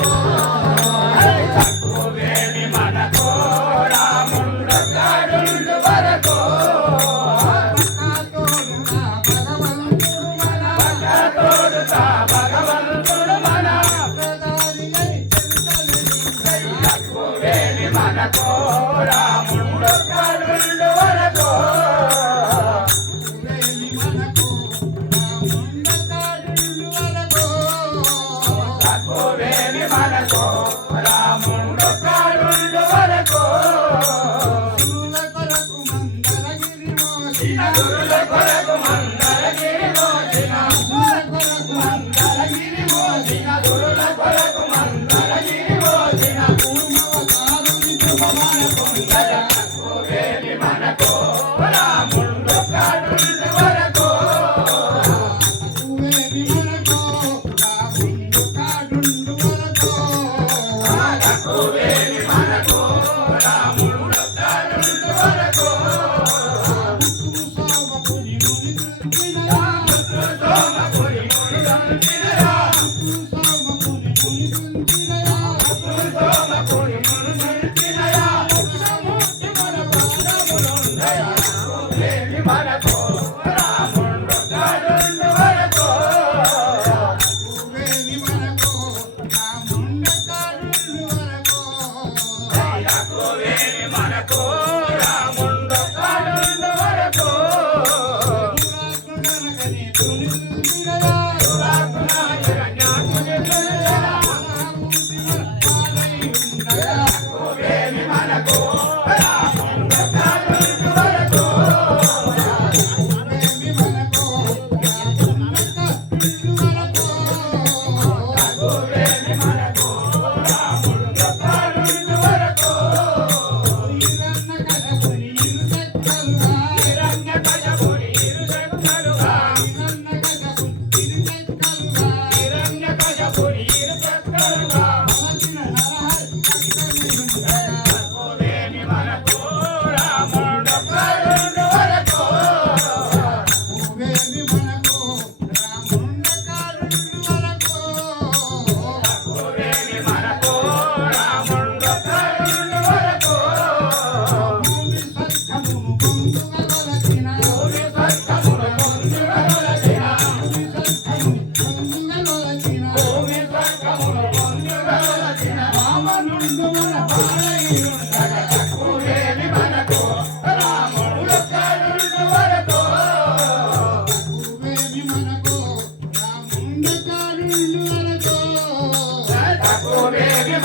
oh. Yeah. Give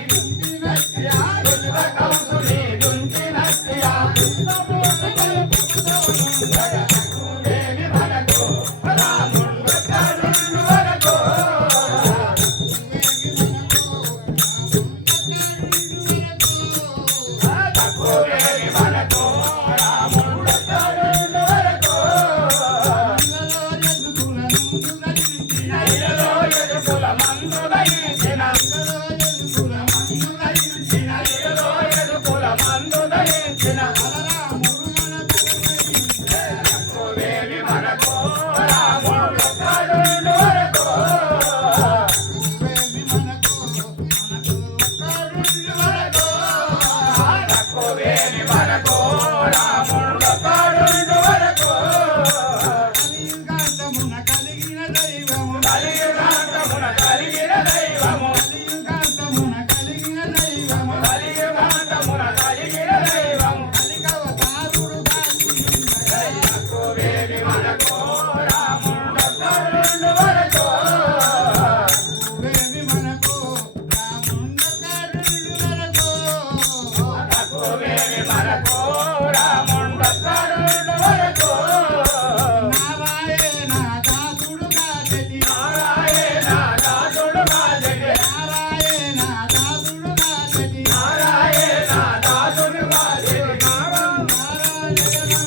Bye.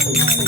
Poder